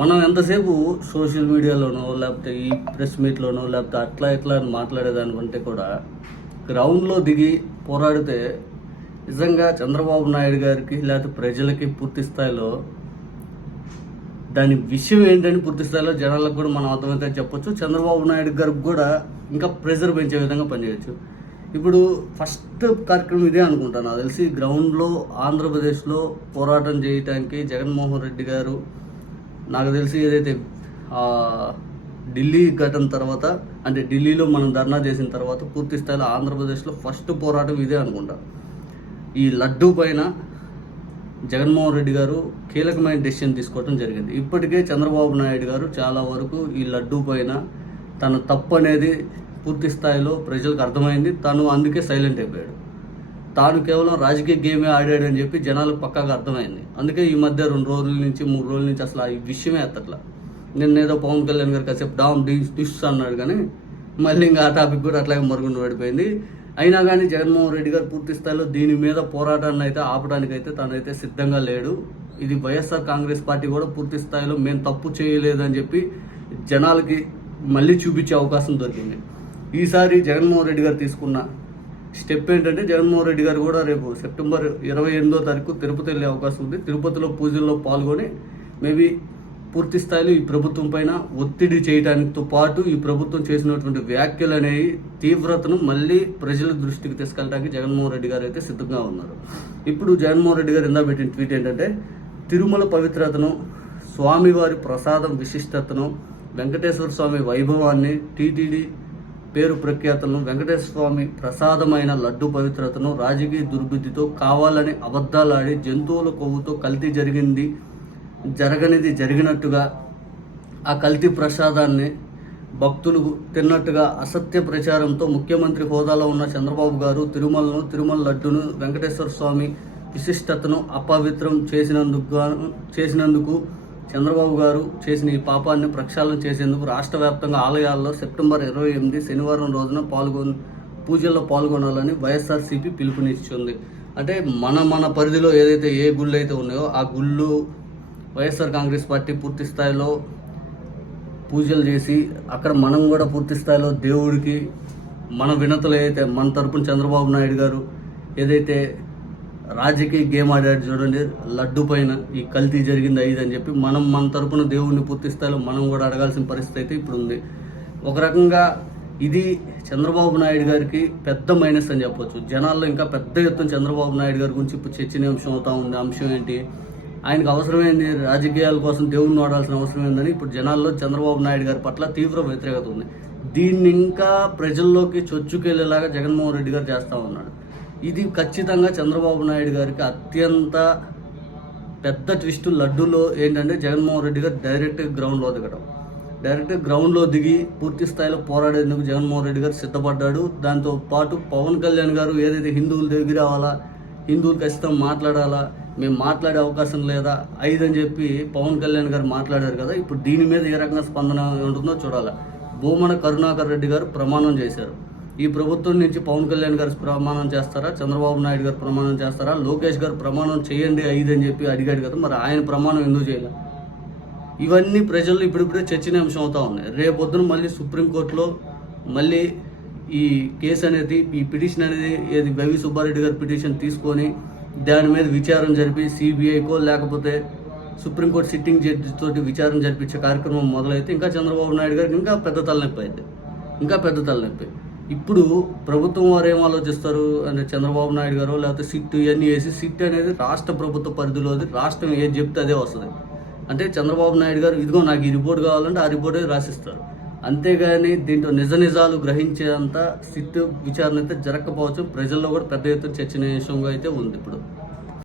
మనం ఎంతసేపు సోషల్ మీడియాలోనో లేకపోతే ఈ ప్రెస్ మీట్లోనో లేకపోతే అట్లా ఇట్లా అని మాట్లాడేదానికంటే కూడా గ్రౌండ్లో దిగి పోరాడితే నిజంగా చంద్రబాబు నాయుడు గారికి లేకపోతే ప్రజలకి పూర్తి స్థాయిలో దాని విషయం ఏంటని పూర్తి స్థాయిలో జనాలకు కూడా మనం అర్థమైతే చెప్పొచ్చు. చంద్రబాబు నాయుడు గారికి కూడా ఇంకా ప్రెజర్ పెంచే విధంగా పనిచేయచ్చు. ఇప్పుడు ఫస్ట్ కార్యక్రమం ఇదే అనుకుంటాను నాకు తెలిసి గ్రౌండ్లో ఆంధ్రప్రదేశ్లో పోరాటం చేయటానికి జగన్మోహన్ రెడ్డి గారు నాకు తెలిసి ఏదైతే ఢిల్లీ ఘటన తర్వాత అంటే ఢిల్లీలో మనం ధర్నా చేసిన తర్వాత పూర్తి స్థాయిలో ఆంధ్రప్రదేశ్లో ఫస్ట్ పోరాటం ఇదే అనుకుంటా. ఈ లడ్డూ పైన జగన్మోహన్ రెడ్డి గారు కీలకమైన డెసిషన్ తీసుకోవడం జరిగింది. ఇప్పటికే చంద్రబాబు నాయుడు గారు చాలా వరకు ఈ లడ్డూ పైన తన తప్పు అనేది పూర్తి స్థాయిలో ప్రజలకు అర్థమైంది. తను అందుకే సైలెంట్ అయిపోయాడు. తాను కేవలం రాజకీయ గేమే ఆడాడని చెప్పి జనాలకు పక్కాగా అర్థమైంది. అందుకే ఈ మధ్య రెండు రోజుల నుంచి మూడు రోజుల నుంచి అసలు ఈ విషయమే ఎత్తట్లా. నిన్న ఏదో పవన్ కళ్యాణ్ గారు కాసేపు డామ్ డిస్ డిస్ అన్నాడు కానీ మళ్ళీ ఇంకా ఆ టాపిక్ కూడా అట్లాగే మరుగుండు పడిపోయింది. అయినా కానీ జగన్మోహన్ రెడ్డి గారు పూర్తి స్థాయిలో దీని మీద పోరాటాన్ని అయితే ఆపడానికైతే తనైతే సిద్ధంగా లేడు. ఇది వైఎస్ఆర్ కాంగ్రెస్ పార్టీ కూడా పూర్తి స్థాయిలో మేము తప్పు చేయలేదని చెప్పి జనాలకి మళ్ళీ చూపించే అవకాశం దొరికింది. ఈసారి జగన్మోహన్ రెడ్డి గారు తీసుకున్న స్టెప్ ఏంటంటే జగన్మోహన్ రెడ్డి గారు కూడా రేపు సెప్టెంబర్ ఇరవై ఎనిమిదో తారీఖు తిరుపతి వెళ్ళే అవకాశం ఉంది. తిరుపతిలో పూజల్లో పాల్గొని మేబీ పూర్తి స్థాయిలో ఈ ప్రభుత్వం పైన ఒత్తిడి చేయడానికితో పాటు ఈ ప్రభుత్వం చేసినటువంటి వ్యాఖ్యలు అనేవి తీవ్రతను మళ్ళీ ప్రజల దృష్టికి తీసుకెళ్ళడానికి జగన్మోహన్ రెడ్డి గారు అయితే సిద్ధంగా ఉన్నారు. ఇప్పుడు జగన్మోహన్ రెడ్డి గారు ఇందా పెట్టిన ట్వీట్ ఏంటంటే తిరుమల పవిత్రతను స్వామివారి ప్రసాదం విశిష్టతను వెంకటేశ్వర స్వామి వైభవాన్ని టీటీడీ పేరు ప్రఖ్యాతలను వెంకటేశ్వర స్వామి ప్రసాదమైన లడ్డు పవిత్రతను రాజకీయ దుర్బుద్ధితో కావాలని అబద్ధాలాడి జంతువుల కొవ్వుతో కల్తీ జరిగింది జరగనిది జరిగినట్టుగా ఆ కల్తీ ప్రసాదాన్ని భక్తులు తిన్నట్టుగా అసత్య ప్రచారంతో ముఖ్యమంత్రి హోదాలో ఉన్న చంద్రబాబు గారు తిరుమలను తిరుమల లడ్డును వెంకటేశ్వర స్వామి విశిష్టతను అపవిత్రం చేసినందుకు చేసినందుకు చంద్రబాబు గారు చేసిన ఈ పాపాన్ని ప్రక్షాళన చేసేందుకు రాష్ట్ర వ్యాప్తంగా ఆలయాల్లో సెప్టెంబర్ ఇరవై ఎనిమిది శనివారం రోజున పాల్గొని పూజల్లో పాల్గొనాలని వైఎస్ఆర్సీపీ పిలుపునిచ్చింది. అంటే మన మన పరిధిలో ఏదైతే ఏ గుళ్ళు అయితే ఉన్నాయో ఆ గుళ్ళు వైఎస్ఆర్ కాంగ్రెస్ పార్టీ పూర్తి స్థాయిలో పూజలు చేసి అక్కడ మనం కూడా పూర్తి స్థాయిలో దేవుడికి మన వినతులు ఏదైతే మన తరపున చంద్రబాబు నాయుడు గారు ఏదైతే రాజకీయ గేమ్ ఆడాడు చూడండి లడ్డు పైన ఈ కల్తీ జరిగింది అయ్యింది అని చెప్పి మనం మన తరపున దేవుడిని పూర్తిస్తాలో మనం కూడా అడగాల్సిన పరిస్థితి అయితే ఇప్పుడు ఉంది. ఒక రకంగా ఇది చంద్రబాబు నాయుడు గారికి పెద్ద మైనస్ అని చెప్పొచ్చు. జనాల్లో ఇంకా పెద్ద ఎత్తున చంద్రబాబు నాయుడు గారి గురించి ఇప్పుడు చర్చనీయాంశం అవుతా ఉంది. అంశం ఏంటి? ఆయనకు అవసరమైంది రాజకీయాల కోసం దేవుడిని వాడాల్సిన అవసరం ఏందని ఇప్పుడు జనాల్లో చంద్రబాబు నాయుడు గారి పట్ల తీవ్ర వ్యతిరేకత ఉంది. దీన్ని ఇంకా ప్రజల్లోకి చొచ్చుకెళ్ళేలాగా జగన్మోహన్ రెడ్డి గారు చేస్తూ ఉన్నాడు. ఇది ఖచ్చితంగా చంద్రబాబు నాయుడు గారికి అత్యంత పెద్ద ట్విస్ట్ లడ్డూలో ఏంటంటే జగన్మోహన్ రెడ్డి గారు డైరెక్ట్ గ్రౌండ్లో దిగడం. డైరెక్ట్ గ్రౌండ్లో దిగి పూర్తి స్థాయిలో పోరాడేందుకు జగన్మోహన్ రెడ్డి గారు సిద్ధపడ్డాడు. దాంతో పాటు పవన్ కళ్యాణ్ గారు ఏదైతే హిందువులు దగ్గర రావాలా హిందువులు ఖచ్చితంగా మాట్లాడాలా మేము మాట్లాడే అవకాశం లేదా ఐదని చెప్పి పవన్ కళ్యాణ్ గారు మాట్లాడారు కదా ఇప్పుడు దీని మీద ఏ రకంగా స్పందన ఉంటుందో చూడాలి. భూమన కరుణాకర్ రెడ్డి గారు ప్రమాణం చేశారు. ఈ ప్రభుత్వం నుంచి పవన్ కళ్యాణ్ గారు ప్రమాణం చేస్తారా? చంద్రబాబు నాయుడు గారు ప్రమాణం చేస్తారా? లోకేష్ గారు ప్రమాణం చేయండి ఐదు అని చెప్పి అడిగాడు కదా మరి ఆయన ప్రమాణం ఎందుకు చేయలే? ఇవన్నీ ప్రజలు ఇప్పుడిప్పుడే చర్చనీయాంశం అవుతా ఉన్నాయి. రేపొద్దున మళ్ళీ సుప్రీంకోర్టులో మళ్ళీ ఈ కేసు అనేది ఈ పిటిషన్ అనేది ఏది గవి సుబ్బారెడ్డి గారి పిటిషన్ తీసుకొని దాని మీద విచారణ జరిపి సిబిఐకో లేకపోతే సుప్రీంకోర్టు సిట్టింగ్ జడ్జి తోటి విచారణ జరిపించే కార్యక్రమం మొదలైతే ఇంకా చంద్రబాబు నాయుడు గారికి ఇంకా పెద్ద తలనొప్పి అయింది ఇంకా పెద్ద తలనొప్పి. ఇప్పుడు ప్రభుత్వం వారు ఏం ఆలోచిస్తారు? అంటే చంద్రబాబు నాయుడు గారు లేకపోతే సిట్ ఇవన్నీ వేసి సిట్ అనేది రాష్ట్ర ప్రభుత్వ పరిధిలో రాష్ట్రం ఏది చెప్తే అదే వస్తుంది. అంటే చంద్రబాబు నాయుడు గారు ఇదిగో నాకు ఈ రిపోర్ట్ కావాలంటే ఆ రిపోర్ట్ రాసిస్తారు. అంతేగాని దీంట్లో నిజ నిజాలు గ్రహించేంత సిట్ విచారణ అయితే జరగకపోవచ్చు. ప్రజల్లో కూడా పెద్ద ఎత్తున చర్చనీయాంశంగా అయితే ఉంది ఇప్పుడు.